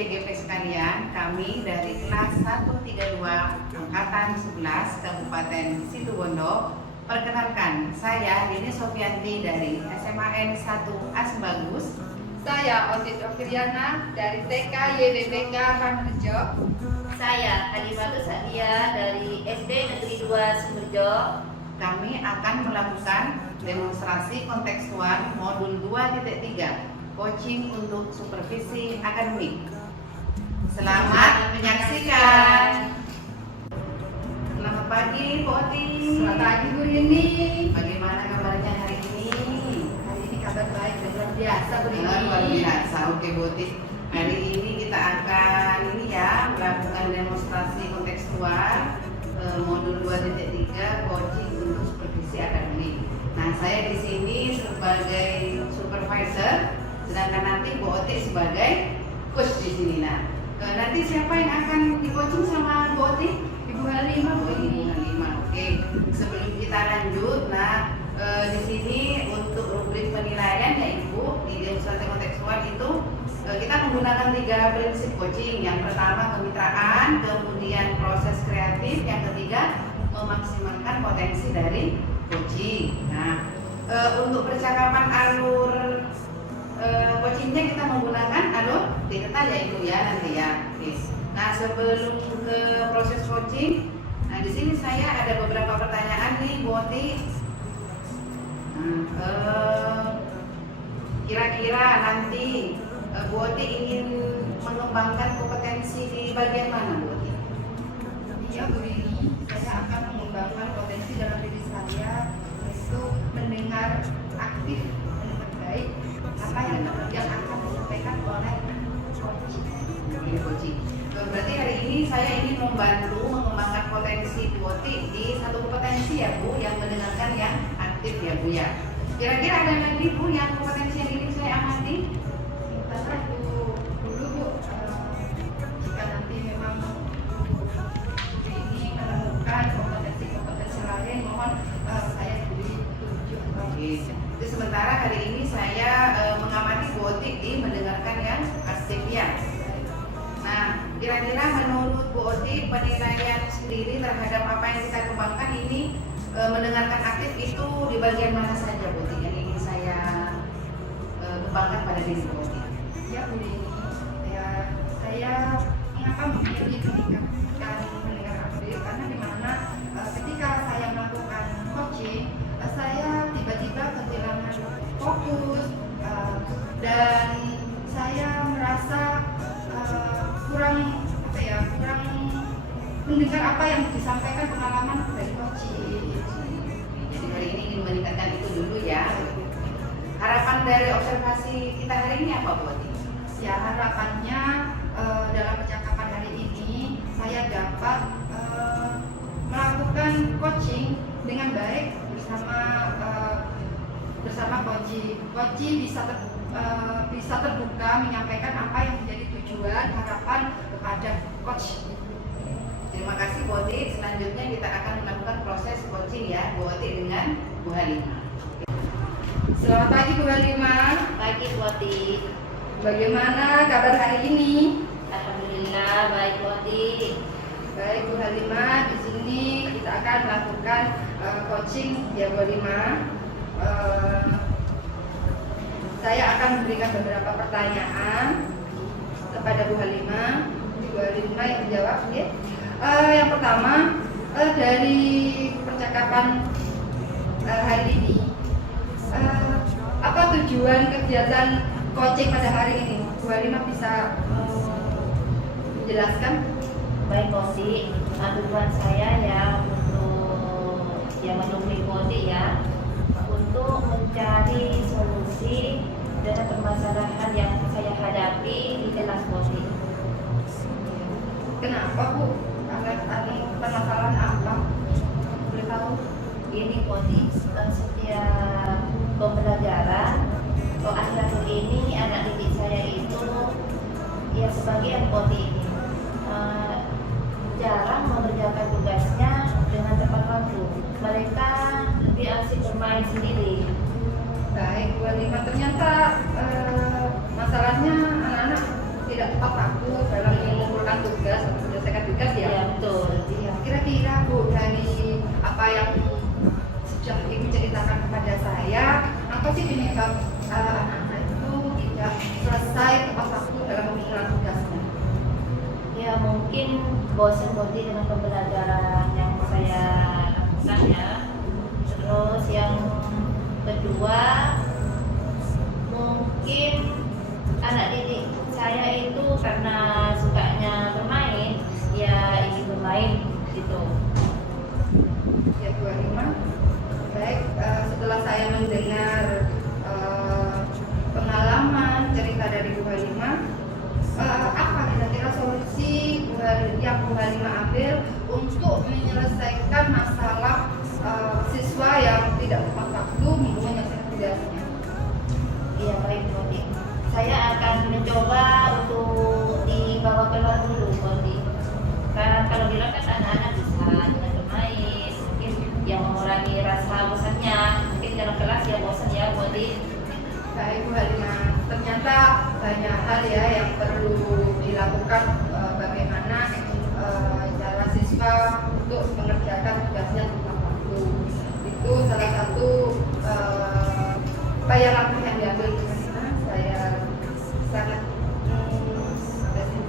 JGP sekalian, kami dari kelas 132 Angkatan 11 Kabupaten Situbondo. Perkenalkan, saya Rini Sofianti dari SMAN 1 Asbagus. Saya Otit Ofiriana dari TK YBBK Pamrejo. Saya Halimah Sadia dari SD Negeri 2 Sumberjo. Kami akan melakukan demonstrasi kontekstual modul 2.3 coaching untuk supervisi akademik. Selamat menyaksikan. Selamat pagi, Bu Oti. Selamat pagi Bu Rini. Bagaimana kabarnya hari ini? Hari ini kabar baik dan luar biasa Bu Rini. Luar biasa. Oke, Bu Oti. Hari ini kita akan melakukan demonstrasi kontekstual modul 2.3 coaching untuk supervisi akademik. Nah, saya di sini sebagai supervisor, sedangkan nanti Bu Oti sebagai coach di sini. Nah, nanti siapa yang akan di-coaching sama Bu Oti? Ibu Halimah Bu Rini. Ibu Halimah. Oke. Sebelum kita lanjut, di sini untuk rubrik penilaian ya Ibu di demonstrasi kontekstual itu kita menggunakan 3 prinsip coaching. Yang pertama kemitraan, kemudian proses kreatif, yang ketiga memaksimalkan potensi dari coaching. Nah, untuk percakapan alur coachingnya kita menggunakan alur digital ya Ibu ya nanti ya. Oke. Nah, sebelum ke proses coaching, nah di sini saya ada beberapa pertanyaan nih Bu Oti. Kira-kira nanti Bu Oti ingin mengembangkan kompetensi di bagian mana Bu Oti? Iya Bu Rini, saya akan mengembangkan potensi dalam diri saya untuk mendengar aktif, mendengar baik apa yang akan disampaikan oleh coach. Ini coaching. Berarti hari ini saya ingin membantu mengembangkan potensi Bu Oti di satu kompetensi ya Bu, yang mendengarkan yang aktif ya Bu ya. Kira-kira ada lagi Bu yang kompetensi yang ingin saya amati? Terserah dulu Bu, jika nanti memang Bu ini menemukan kompetensi-kompetensi lain, mohon saya diberi petunjuk. Oke. Jadi sementara hari ini saya mengamati Bu Oti di mendengarkan yang aktif ya. Nah, kira-kira menurut Bu Oti penilaian sendiri terhadap apa yang kita kembangkan ini mendengarkan aktif itu di bagian mana saja Bu Oti yang ingin saya kembangkan pada diri Bu Oti? Ya Bu Rini, saya mengapa memilih meningkatkan mendengar aktif karena dimana ketika saya melakukan coaching saya tiba-tiba kehilangan fokus dan saya merasa kurang mendengar apa yang disampaikan pengalaman dari coaching. Jadi hari ini ingin meningkatkan itu dulu ya. Harapan dari observasi kita hari ini apa Bu Oti? Ya, harapannya dalam percakapan hari ini saya dapat melakukan coaching dengan baik bersama coach bisa terbuka menyampaikan apa yang menjadi tujuan harapan kepada coach. Terima kasih Bu Oti. Selanjutnya kita akan melakukan proses coaching ya Bu Oti dengan Bu Halimah. Selamat pagi Bu Halimah. Pagi Bu Oti. Bagaimana kabar hari ini? Alhamdulillah baik Bu Oti. Baik Bu Halimah, di sini kita akan melakukan coaching ya Bu Halimah. Saya akan memberikan beberapa pertanyaan kepada Bu Halimah. Bu Halimah yang menjawab ya. Yang pertama dari percakapan hari ini, apa tujuan kegiatan coaching pada hari ini? Bu Halimah bisa menjelaskan? Baik Bu Oti, tujuan saya ya untuk menemui Bu Oti ya untuk mencari solusi dari permasalahan yang saya hadapi di kelas Bu Oti. Kenapa Bu? Ada permasalahan apa? Boleh tahu? Ini Bu Oti, setiap pembelajaran akhir-akhir ini anak didik saya itu ya sebagian Bu Oti ini jarang mengerjakan tugasnya dengan tepat waktu. Mereka lebih asik bermain sendiri. Baik Bu Halimah, ternyata masalahnya anak-anak tidak tepat waktu menyelesaikan tugas ya. Iya betul. Iya, kira-kira Bu, dari apa yang sudah Ibu ceritakan kepada saya, apa sih penyebab anak-anak itu tidak selesai tepat waktu dalam menyusun tugasnya? Ya mungkin bosan dengan pembelajaran yang saya lakukan ya. Terus yang kedua mungkin anak didik saya itu karena sukanya bermain, ya ingin bermain gitu. Ya Bu Halimah, baik, setelah saya mendengar pengalaman cerita dari Bu Halimah, apa kira-kira solusi yang Bu Halimah ambil untuk menyelesaikan masalah siswa yang tidak tepat waktu menyelesaikan tugasnya? Iya baik Bodi. Saya akan mencoba untuk dibawa keluar dulu Bodi. Karena kalau di luar kan anak-anak bisa dengan bermain, mungkin yang mengurangi rasa bosannya. Mungkin dalam kelas ya bosan ya Bodi. Baik Bu Halimah, ternyata banyak hal ya yang perlu dilakukan, bagaimana cara siswa untuk mengerjakan tugasnya tepat waktu. Itu salah satu upaya langkah yang diambil Bu Halimah. Saya sangat apresiasi.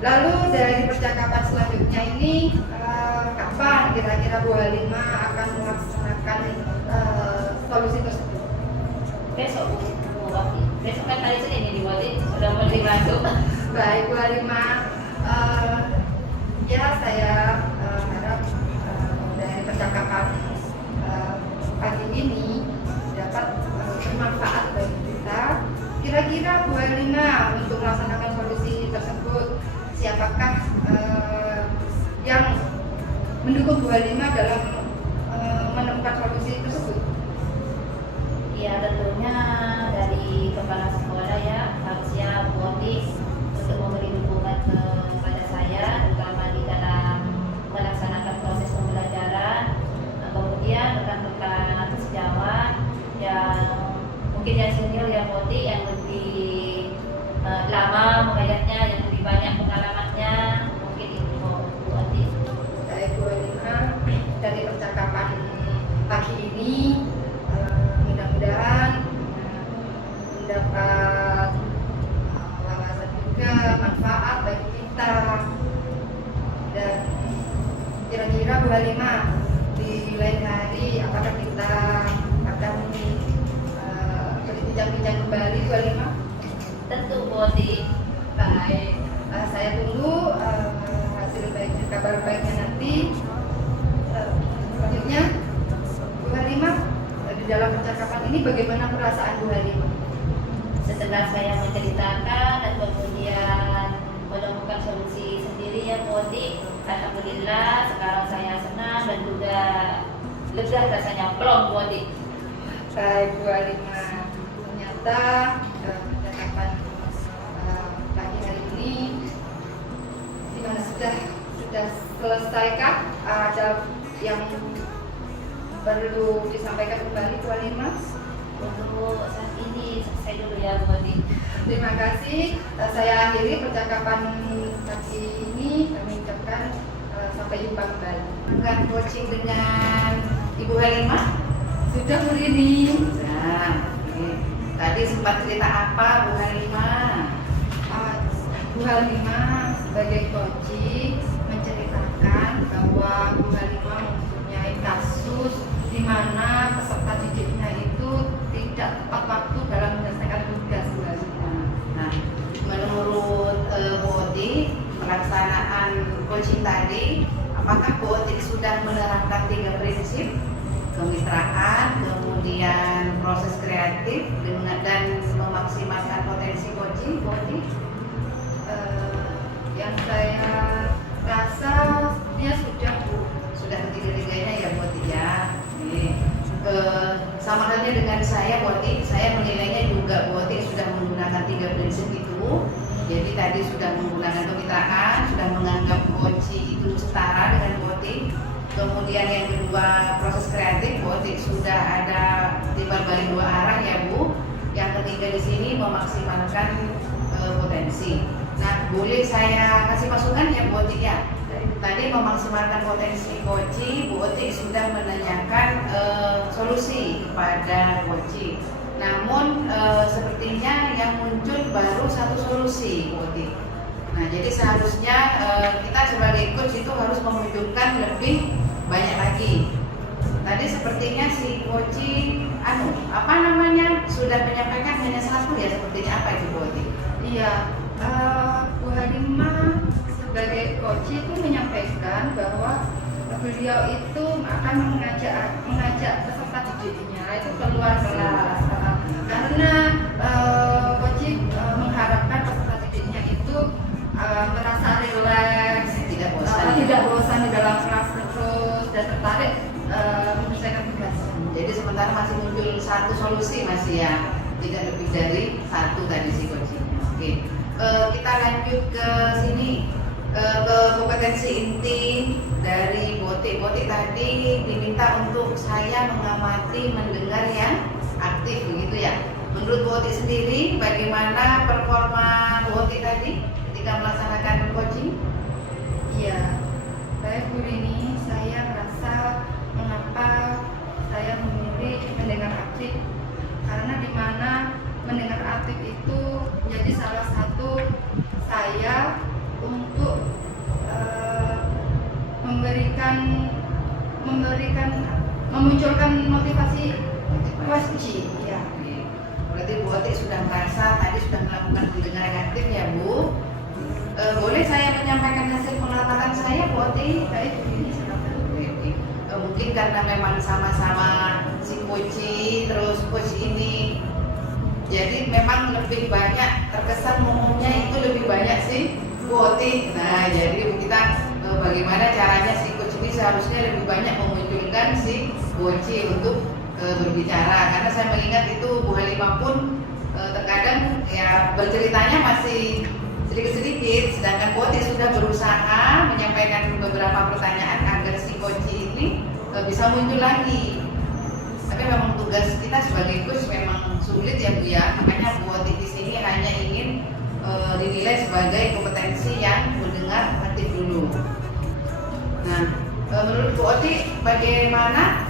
Lalu dari percakapan selanjutnya ini, kapan kira-kira Bu Halimah akan melaksanakan solusi tersebut? Besok Bu Wati. Besok kan hari Senin ini Wati sudah mulai dibantu. Baik Bu Halimah, ya saya harap dari percakapan pagi ini dapat bermanfaat bagi kita. Kira-kira Bu Halimah untuk melaksanakan solusi tersebut, siapakah yang mendukung Bu Halimah dalam menemukan solusi tersebut? Ya tentunya dari kepala sekolah ya harusnya Bu Wati untuk memberi dukungan kepada saya, terutama di dalam melaksanakan proses pembelajaran. Kemudian rekan-rekan sejawat yang mungkin yang senior ya Bu Wati, yang lebih lama mengajarnya, yang lebih banyak pengalamannya, mungkin itu Bu Wati. Baik Bu Halimah, dari percakapan pagi ini mudah-mudahan mendapat wawasan juga, manfaat bagi kita. Dan kira-kira Bu Halimah, di lain hari apakah kita akan berbincang-bincang kembali Bu Halimah? Tentu Bu Wati. Baik, saya tunggu hasil baiknya, kabar baiknya nanti. Selanjutnya Bu Halimah, di dalam percakapan ini bagaimana perasaan Bu Halimah? Setelah saya menceritakan dan kemudian menemukan solusi sendiri ya Bu Wati, alhamdulillah sekarang saya senang dan juga lega rasanya plong Bu Wati. Baik Bu Halimah, ternyata percakapan pagi hari ini gimana, sudah selesaikah? Ada yang perlu disampaikan kembali Bu Halimah? Untuk saat ini selesai dulu ya Bu Wati. Terima kasih. Saya akhiri percakapan pagi ini. Kami ucapkan sampai jumpa kembali. Bukan coaching dengan Ibu Halimah? Sudah Bu Rini. Nah, tadi sempat cerita apa Bu Halimah? Bu Halimah sebagai coaching menceritakan bahwa Bu Halimah mempunyai kasus di mana peserta didiknya itu tidak tepat waktu dalam menyelesaikan tugas Bu Halimah. Nah, menurut Bu Oti, pelaksanaan coaching tadi, apakah Bu Oti sudah menerapkan 3 prinsip? Kemitraan, kemudian proses kreatif, dan memaksimalkan potensi coaching, Bu Oti? Yang saya rasa dia Sudah ketiga-tiganya ya Bu Oti ya. Sama halnya dengan saya Bu Oti, saya menilainya juga Bu Oti sudah menggunakan 3 prinsip itu. Jadi tadi sudah menggunakan kemitraan, sudah menganggap coaching itu setara dengan Bu Oti. Kemudian yang kedua proses kreatif, Bu Oti sudah ada timbal balik 2 arah ya Bu. Yang ketiga di sini memaksimalkan potensi. Nah, boleh saya kasih masukan ya Bu Oti ya. Tadi memaksimalkan potensi Koci, Bu Oti sudah menanyakan solusi kepada Koci. Namun sepertinya yang muncul baru satu solusi Bu Oti. Nah, jadi seharusnya kita sebagai coach itu harus memunculkan lebih banyak lagi. Tadi sepertinya si Koci sudah menyampaikan hanya satu ya, sepertinya apa itu Bu Oti? Iya, Bu Halimah sebagai coach itu menyampaikan bahwa beliau itu akan mengajak peserta didiknya itu keluar kelas karena coach mengharapkan peserta didiknya itu merasa rileks, tidak bosan di dalam kelas terus dan tertarik menyelesaikan tugas. Jadi sementara masih muncul satu solusi masih ya, tidak lebih dari satu tadi si coach. Oke, kita lanjut ke sini. Ke kompetensi inti dari Botik. Botik tadi diminta untuk saya mengamati, mendengar yang aktif begitu ya. Menurut Botik sendiri, bagaimana performa Botik tadi ketika melaksanakan coaching? Iya, baik Bu Rini, saya merasa mengapa saya memilih mendengar aktif karena di mana mendengar aktif itu menjadi salah satu saya untuk memunculkan motivasi Koci. Ya. Berarti Bu Oti sudah merasa tadi sudah melakukan pendengaran yang aktif ya Bu. Boleh saya menyampaikan hasil pengamatan saya Bu Oti? Baik, ini silakan. Mungkin karena memang sama-sama si Koci terus coach ini, jadi memang lebih banyak terkesan ngomongnya itu lebih banyak sih Bu Oti. Nah, jadi kita bagaimana caranya si coach ini seharusnya lebih banyak memunculkan si Koci untuk berbicara. Karena saya mengingat itu Bu Halimah pun terkadang ya berceritanya masih sedikit-sedikit, sedangkan Bu Oti sudah berusaha menyampaikan beberapa pertanyaan agar si Koci ini bisa muncul lagi. Tapi memang tugas kita sebagai coach memang sulit ya Bu ya. Makanya Bu Oti di sini hanya ingin dinilai sebagai kompetensi yang mendengar aktif dulu. Nah, menurut Bu Oti bagaimana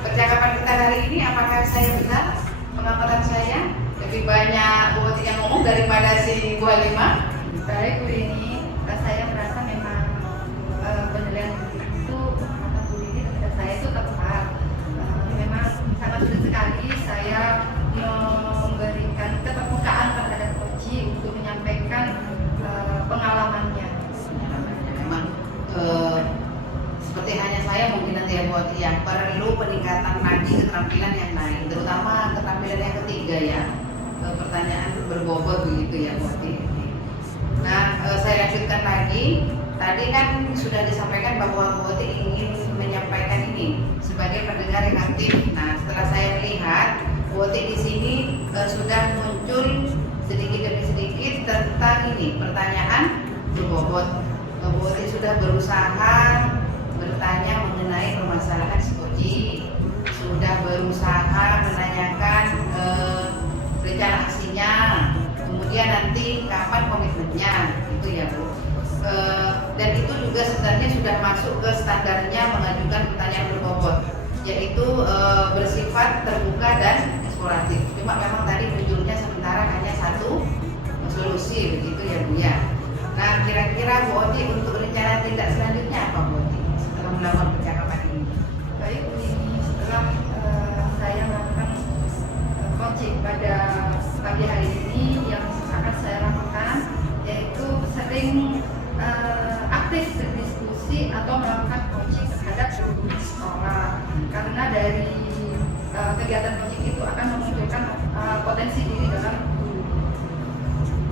percakapan kita hari ini? Apakah saya benar pengamatan saya lebih banyak Bu Oti yang ngomong daripada si Bu Halimah? Baik Bu Rini, saya merasa memang penilaian itu pengamatan Bu Rini terhadap saya itu tepat. Memang sangat sulit sekali saya memberikan keterbukaan terhadap Koci untuk menyampaikan pengalamannya. Memang seperti hanya saya mungkin nanti ya Bu Oti yang perlu peningkatan lagi keterampilan yang lain, terutama keterampilan yang ketiga ya, pertanyaan berbobot begitu ya Bu Oti. Nah, saya lanjutkan lagi. Tadi kan sudah disampaikan bahwa Bu Oti ingin menyampaikan ini sebagai pendengar yang aktif. Nah, setelah saya melihat Bu Oti di sini sudah muncul sedikit demi sedikit tentang ini pertanyaan berbobot. Bu Oti sudah berusaha bertanya mengenai permasalahan psikologi, sudah berusaha menanyakan rencana aksinya, kemudian nanti kapan komitmennya, itu ya Bu. Dan itu juga sebenarnya sudah masuk ke standarnya mengajukan pertanyaan berbobot, yaitu bersifat terbuka dan eksploratif. Cuma memang tadi munculnya sementara hanya satu solusi begitu ya Bu ya. Nah, kira-kira Bu Oti untuk rencana tindak selanjutnya apa Bu Oti setelah melakukan percakapan ini? Baik Bu Rini, setelah saya melakukan coaching pada pagi hari ini, yang akan saya lakukan yaitu sering aktif berdiskusi atau melakukan coaching terhadap guru di sekolah, karena dari kegiatan coaching itu akan memunculkan potensi diri dalam guru.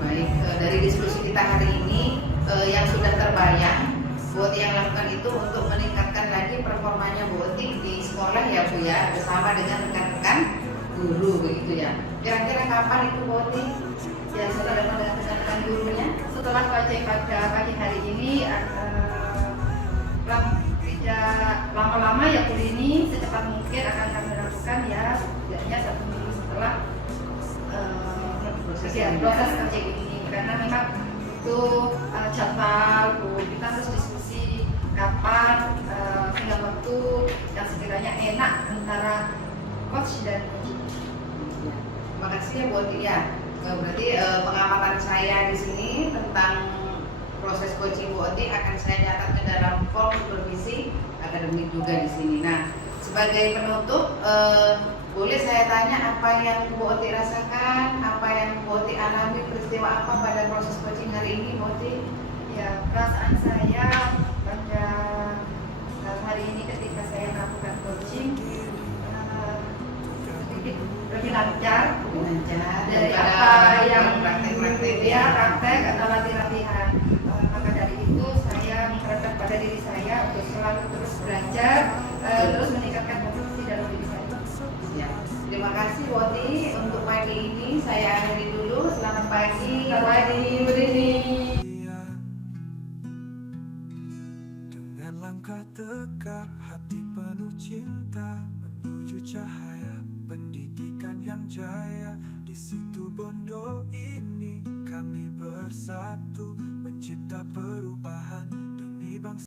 Baik, dari diskusi kita hari ini yang sudah terbayang Bu Oti yang lakukan itu untuk meningkatkan lagi performanya Bu Oti di sekolah ya Bu ya, bersama dengan rekan-rekan guru begitu ya. Kira-kira kapan itu Bu Oti? Ya, setelah datang dengan rekan-rekan gurunya, setelah coaching pada pagi hari ini, tidak lama-lama ya Bu Rini, secepat mungkin akan kami lakukan ya, setidaknya 1 minggu setelah proses coaching ini. karena memang itu jadwal Bu, kita harus diskusi kapan tenggang waktu yang sekiranya enak antara coach dan coaching. Terima kasih ya Bu Oti ya. Berarti pengamatan saya di sini tentang proses coaching Bu Oti akan saya catat ke dalam form supervisi akademik juga di sini. Nah, sebagai penutup, boleh saya tanya apa yang Bu Oti rasakan, apa yang Bu Oti alami, peristiwa apa pada proses coaching hari ini Bu Oti? Ya, perasaan saya pada hari ini ketika saya melakukan coaching sedikit lebih lancar dari apa yang praktek-praktek ya praktek atau latihan-latihan. Maka dari itu saya mengharapkan pada diri saya untuk selalu terus belajar, terus meningkatkan kompetensi dalam diri saya. Ya. Terima kasih Bu Oti untuk pagi ini. Saya akhiri dulu. Selamat pagi. Selamat pagi, Bu Dini. Dengan langkah tegak, hati penuh cinta menuju cahaya.